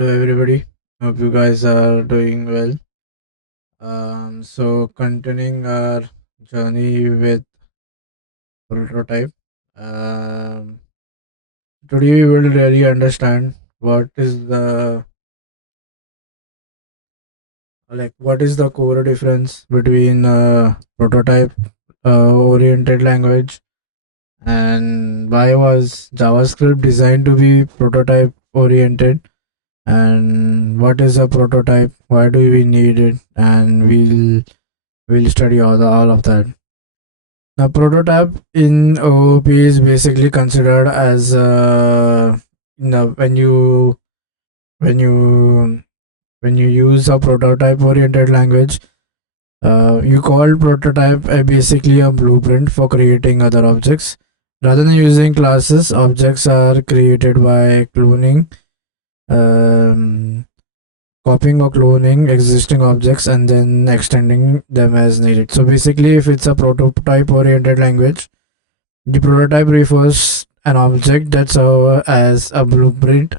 Hello everybody. Hope you guys are doing well. So continuing our journey with prototype. Um, Today we will really understand what is the core difference between prototype oriented language and why was JavaScript designed to be prototype oriented, and what is a prototype, why do we need it, and we'll study all of that. The prototype in OOP is basically considered as when you when you use a prototype oriented language, you call prototype basically a blueprint for creating other objects. Rather than using classes, objects are created by cloning, um, copying or cloning existing objects and then extending them as needed. So basically, if it's a prototype oriented language, the prototype refers an object that serves as a blueprint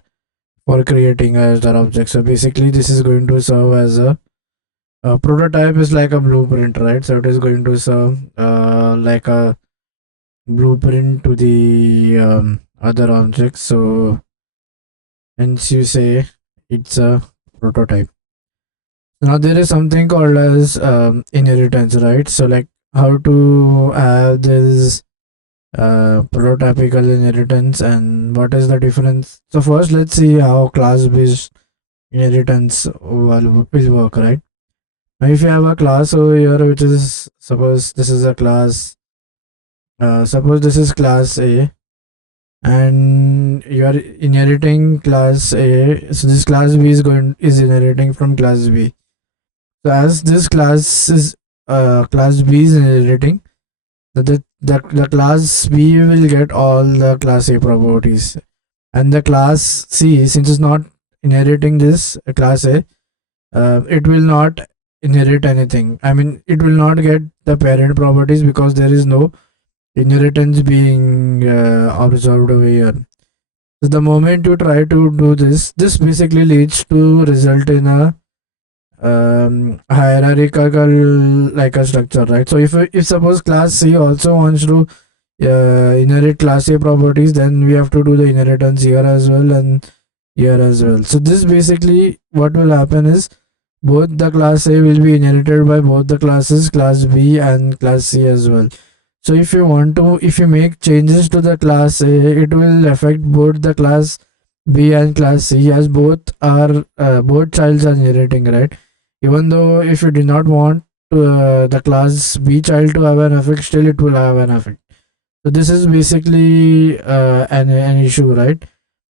for creating another object. So basically, this is going to serve as a prototype is like a blueprint, right? So it is going to serve like a blueprint to the other objects. So hence you say it's a prototype. Now there is something called as inheritance, right? So like how to have this prototypical inheritance and what is the difference. So first let's see how class based inheritance will work, right? Now if you have a class over here, which is suppose this is a class, suppose this is class A, and you are inheriting class A. So this class B is inheriting from class B. So as this class B is inheriting, the class B will get all the class A properties, and the class C, since it's not inheriting this class A, it will not inherit anything. I mean, it will not get the parent properties because there is no inheritance being observed over here. So the moment you try to do this basically leads to result in a hierarchical like a structure, right? So if suppose class C also wants to inherit class A properties, then we have to do the inheritance here as well and here as well. So this basically what will happen is both the class A will be inherited by both the classes class B and class C as well. So if you make changes to the class A, it will affect both the class B and class C, as both childs are inheriting, right? Even though if you do not want the class B child to have an effect, still it will have an effect. So this is basically an issue, right?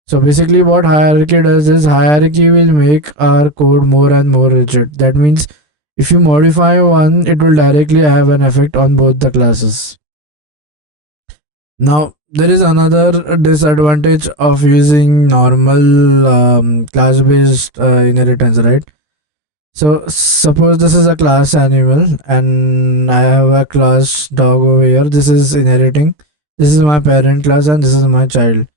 So basically what hierarchy does is hierarchy will make our code more and more rigid. That means if you modify one, it will directly have an effect on both the classes. Now there is another disadvantage of using normal class based inheritance, right? So suppose this is a class animal and I have a class dog over here. This is inheriting. This is my parent class and this is my child.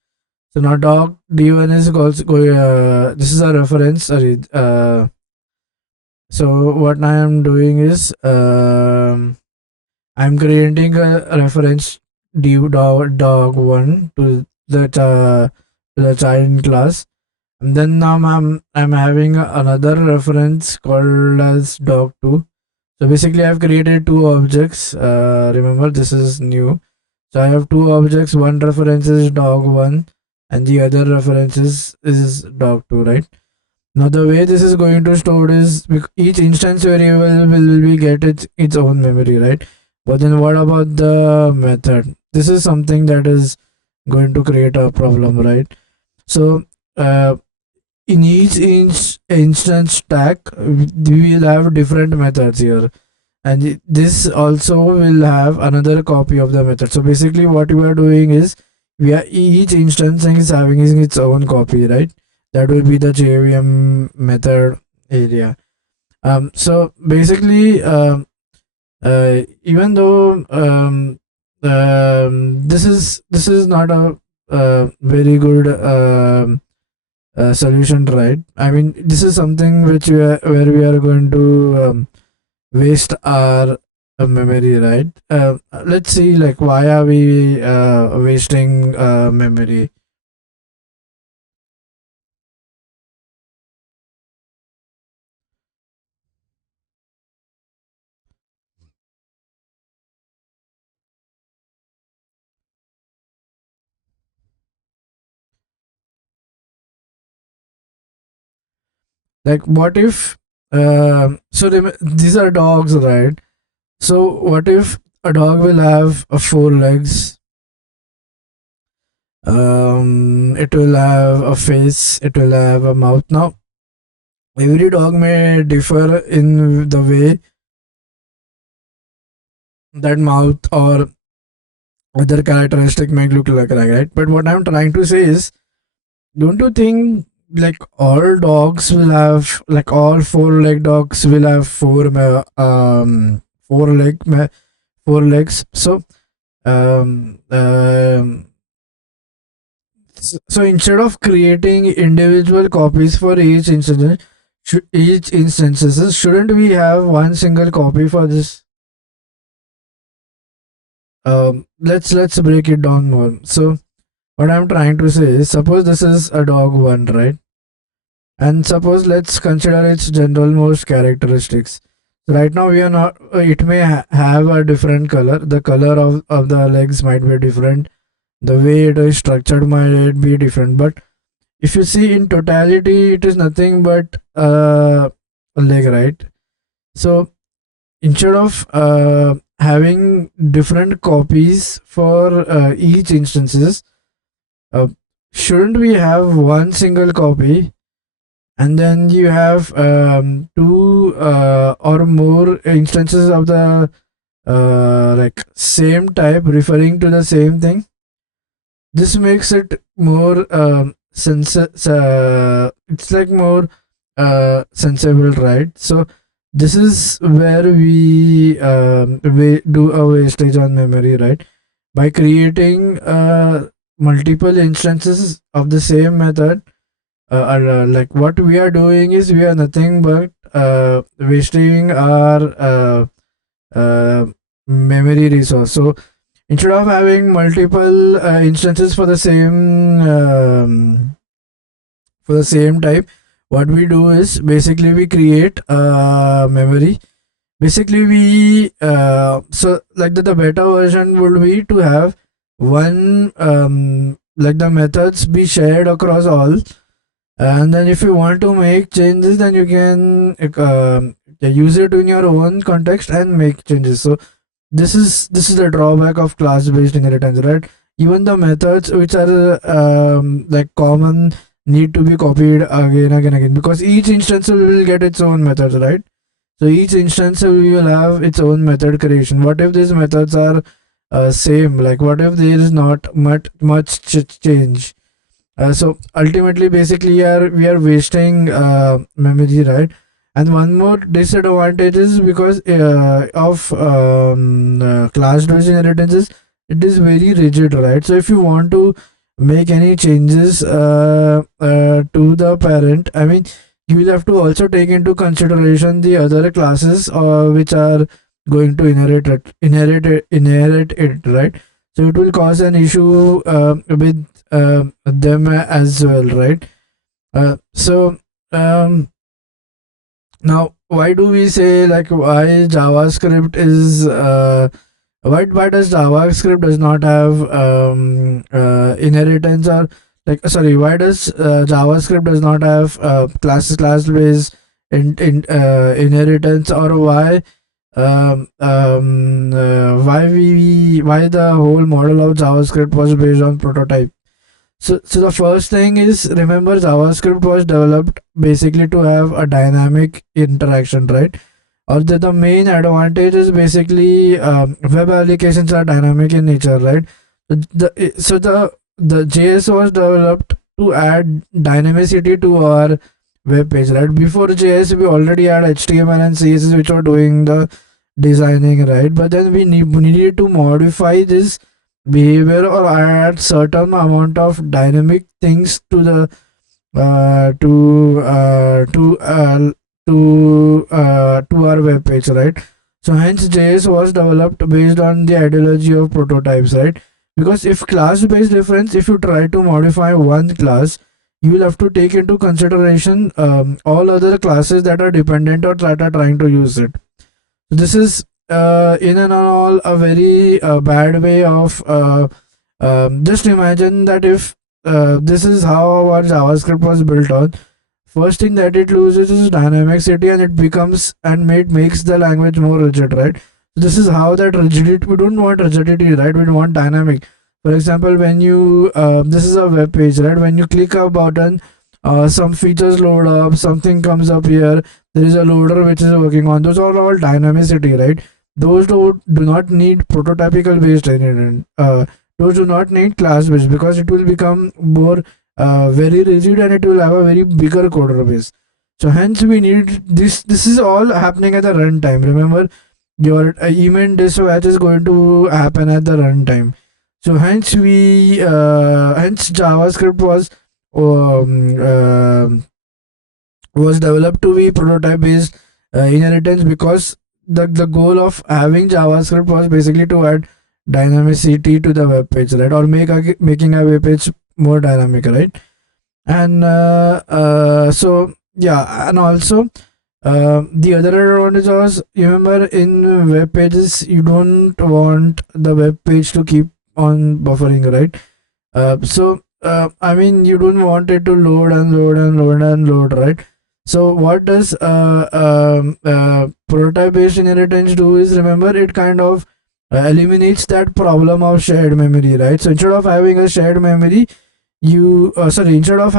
So now dog D1 is also this is a reference. Sorry. So what I am doing is I'm creating a reference dog one to the child class, and then now I'm having another reference called as dog 2. So basically I've created two objects. Remember this is new. So I have two objects. One reference is dog 1 and the other reference is dog 2, right? Now the way this is going to store is each instance variable will be get its own memory, right? But then what about the method? This is something that is going to create a problem, right? So uh, in each instance stack, we will have different methods here, and this also will have another copy of the method. So basically, what we are doing is each instance is having its own copy, right? That will be the JVM method area. So basically, even though this is not a very good solution, right? I mean, this is something which where we are going to waste our memory, right? Let's see, like, why are we wasting memory? Like, what if these are dogs, right? So what if a dog will have four legs, it will have a face, it will have a mouth. Now every dog may differ in the way that mouth or other characteristic may look like, right? But what I'm trying to say is, don't you think like all dogs will have, like all four-leg dogs will have four legs? So um, um, so instead of creating individual copies for each instances, shouldn't we have one single copy for this? Let's break it down more. So what I'm trying to say is, suppose this is a dog one, right? And suppose let's consider its general most characteristics. So right now we are not. It may have a different color. The color of the legs might be different. The way it is structured might be different. But if you see in totality, it is nothing but a leg, right? So instead of having different copies for each instances, uh, shouldn't we have one single copy, and then you have two or more instances of the like same type referring to the same thing? This makes it more it's like more sensible, right? So this is where we do a wastage on memory, right? By creating multiple instances of the same method, like what we are doing is we are nothing but wasting our memory resource. So instead of having multiple instances for the same type, what we do is basically we create memory. Basically we so like the better version would be to have one like the methods be shared across all, and then if you want to make changes, then you can use it in your own context and make changes. So this is the drawback of class based inheritance, right? Even the methods which are like common need to be copied again, because each instance will get its own methods, right? So each instance will have its own method creation. What if these methods are same? Like what if there is not much change? So ultimately, basically, we are wasting memory, right? And one more disadvantage is because of class-based inheritances, it is very rigid, right? So if you want to make any changes to the parent, I mean, you will have to also take into consideration the other classes which are going to inherit it, right? So it will cause an issue with them as well, right? So um, now why do we say, like, why JavaScript is why does JavaScript does not have inheritance, or like sorry, why does JavaScript does not have class based inheritance, or why the whole model of JavaScript was based on prototype? So the first thing is, remember JavaScript was developed basically to have a dynamic interaction, right? Or the main advantage is basically web applications are dynamic in nature, right? So the JS was developed to add dynamicity to our web page, right? Before JS, we already had HTML and CSS which were doing the designing, right? But then we needed to modify this behavior or add certain amount of dynamic things to the to our web page, right? So hence JS was developed based on the ideology of prototypes, right? Because if class based difference, if you try to modify one class, you will have to take into consideration all other classes that are dependent or that are trying to use it. This is in and all a very bad way of just imagine that if this is how our JavaScript was built on. First thing that it loses is dynamicity, and it becomes and it makes the language more rigid, right? This is how that rigidity, we don't want rigidity, right? We want dynamic. For example, when you this is a web page, right? When you click a button, some features load up, something comes up here, there is a loader which is working on, those are all dynamicity, right? Those do not need prototypical based inherent, those do not need class based, because it will become more very rigid, and it will have a very bigger coder base. So hence we need this is all happening at the runtime. Remember, your event dispatch is going to happen at the runtime. So hence hence JavaScript was developed to be prototype based inheritance, because the goal of having JavaScript was basically to add dynamicity to the web page, right? Or making a web page more dynamic, right? And so yeah, and also the other advantage was, you remember, in web pages you don't want the web page to keep on buffering, right? So I mean, you don't want it to load and load and load and load, right? So what does prototype based inheritance do is, remember, it kind of eliminates that problem of shared memory, right? So instead of having a shared memory, you sorry instead of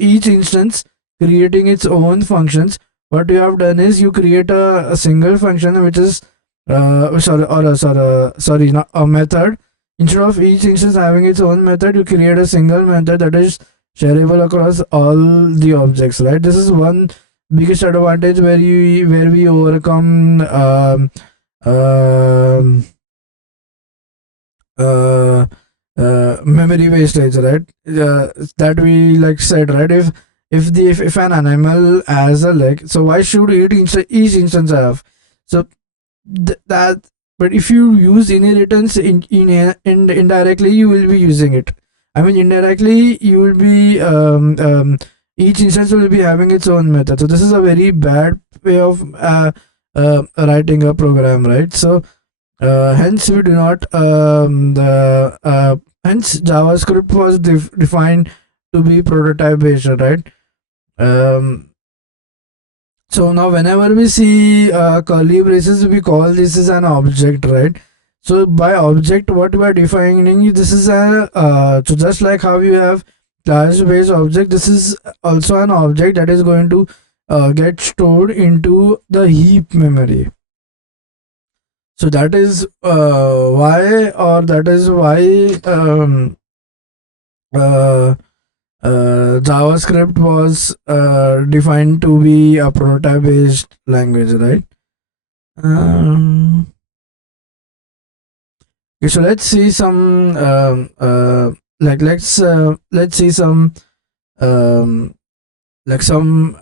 each instance creating its own functions, what you have done is you create a single function which is sorry, not a method. Instead of each instance having its own method, you create a single method that is shareable across all the objects, right? This is one biggest advantage where we overcome um, uh, memory wastage, right? That we like said, right? If an animal has a leg, so why should each instance have? So that, but if you use inheritance in indirectly, you will be using it. I mean, indirectly you will be each instance will be having its own method. So this is a very bad way of writing a program, right? So hence we do not the hence JavaScript was defined to be prototype based, right? um, so now whenever we see curly braces, we call this is an object, right? So by object, what we are defining, this is a so just like how you have class based object, this is also an object that is going to get stored into the heap memory. So that is why, or that is why uh, JavaScript was defined to be a prototype based language, right? Um, okay, so let's see some let's see some um, like some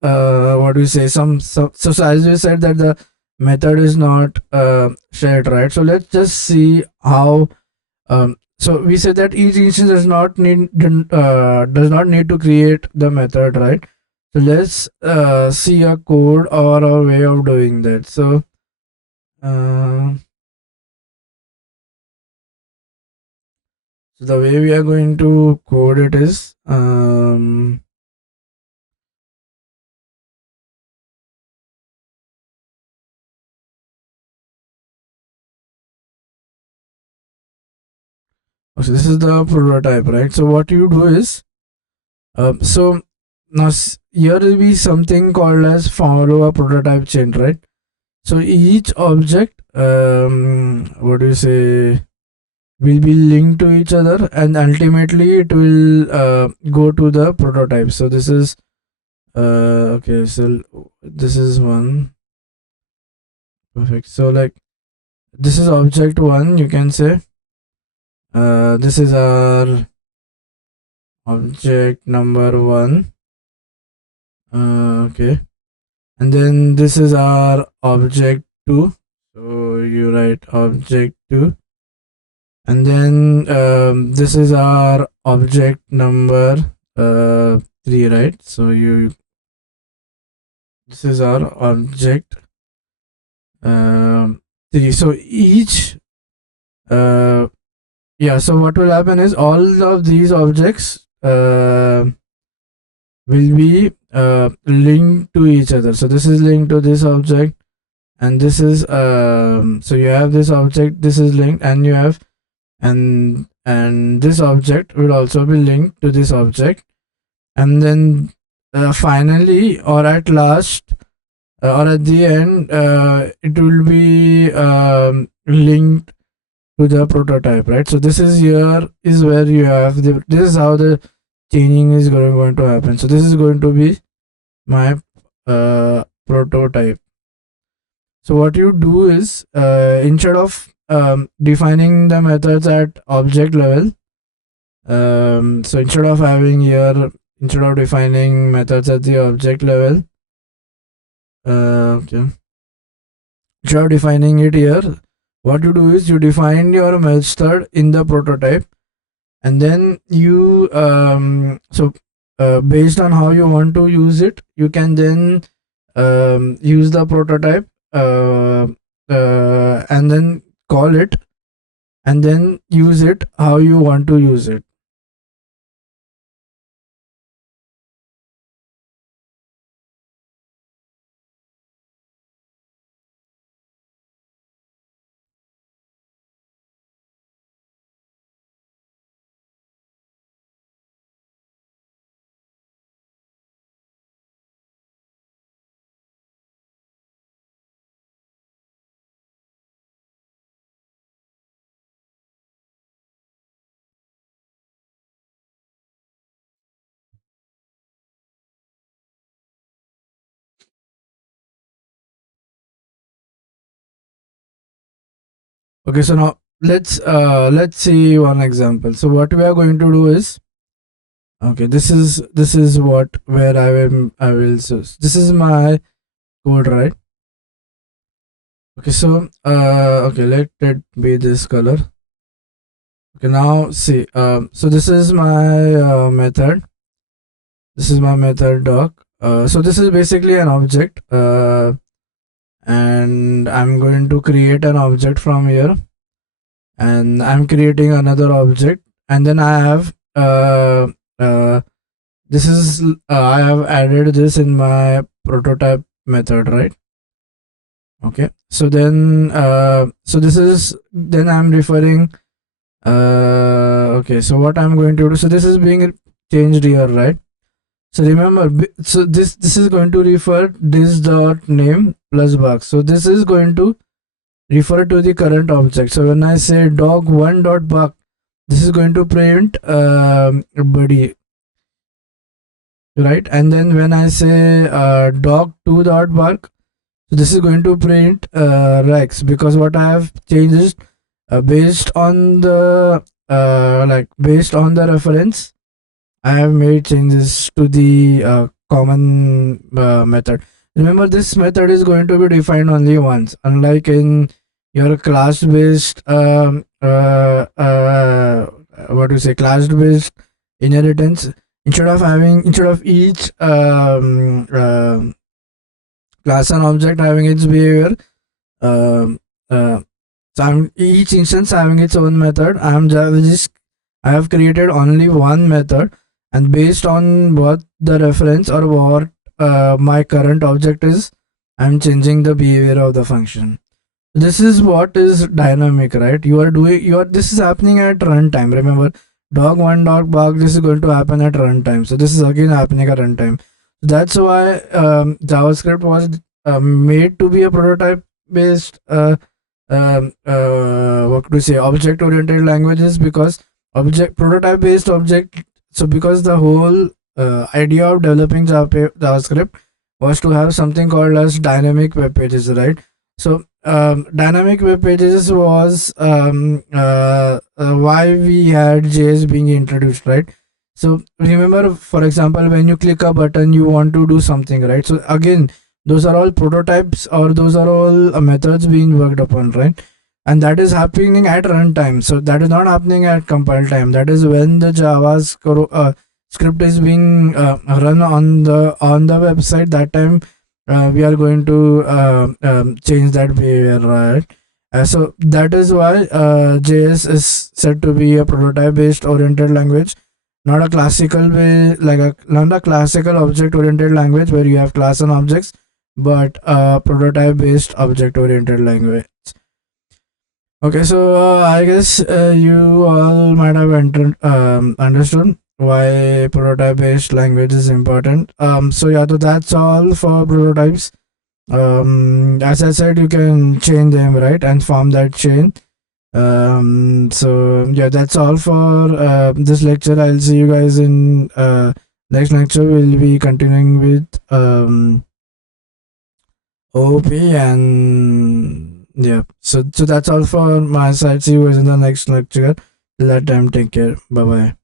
what do you say, so as you said that the method is not shared, right? So let's just see how so we said that each instance does not need to create the method, right? So let's see a code or a way of doing that. So uh, so the way we are going to code it is so this is the prototype, right? So what you do is so now here will be something called as follow a prototype chain, right? So each object what do you say, will be linked to each other, and ultimately it will go to the prototype. So this is okay, so this is one. Perfect. So like this is object one, you can say this is our object number 1. Okay, and then this is our object 2. So you write object 2, and then this is our object number 3, right? So this is our object 3. So each yeah, so what will happen is all of these objects will be linked to each other. So this is linked to this object, and this is so you have this object, this is linked, and you have and this object will also be linked to this object, and then finally, or at last, or at the end, it will be linked to the prototype, right? So this is here is where you have this is how the changing is going to happen. So this is going to be my prototype. So what you do is instead of defining the methods at object level, so instead of defining methods at the object level, okay, instead of defining it here, what you do is you define your method in the prototype, and then you based on how you want to use it, you can then use the prototype and then call it, and then use it how you want to use it. Okay, so now let's see one example. So what we are going to do is, okay, this is what where I will so this is my code, right? Okay, so okay, let it be this color. Okay, now see, so this is my method. This is my method doc. So this is basically an object, and I'm going to create an object from here, and I'm creating another object, and then I have this is I have added this in my prototype method, right? Okay, so then so this is then I'm referring okay, so what I'm going to do, so this is being changed here, right? So remember, so this is going to refer this dot name plus box. So this is going to refer to the current object. So when I say dog1 dot bark, this is going to print buddy, right? And then when I say dog2 dot bark, so this is going to print Rex, because what I have changed is based on the based on the reference, I have made changes to the common method. Remember, this method is going to be defined only once, unlike in your class based what do you say, class based inheritance. Instead of each class and object having its behavior, um, uh, so each instance having its own method, I have created only one method, and based on what the reference or what my current object is, I'm changing the behavior of the function. This is what is dynamic, right? This is happening at runtime. Remember, dog1 dog bark, this is going to happen at runtime. So this is again happening at runtime. That's why JavaScript was made to be a prototype based what could we say, object oriented languages, because object prototype based object. So because the whole idea of developing JavaScript was to have something called as dynamic web pages, right? So dynamic web pages was why we had JS being introduced, right? So remember, for example, when you click a button, you want to do something, right? So again, those are all prototypes, or those are all methods being worked upon, right? And that is happening at runtime. So that is not happening at compile time. That is when the script is being run on the website. That time we are going to change that behavior, right? So that is why JS is said to be a prototype based oriented language, not a classical way, like a not a classical object oriented language where you have class and objects, but a prototype based object oriented language. Okay, so I guess you all might have understood why prototype based language is important. So yeah, so that's all for prototypes. As I said, you can chain them, right, and form that chain. So yeah, that's all for this lecture. I'll see you guys in next lecture. We'll be continuing with OP, and yeah. So that's all for my side. See you guys in the next lecture. Till that time, take care. Bye bye.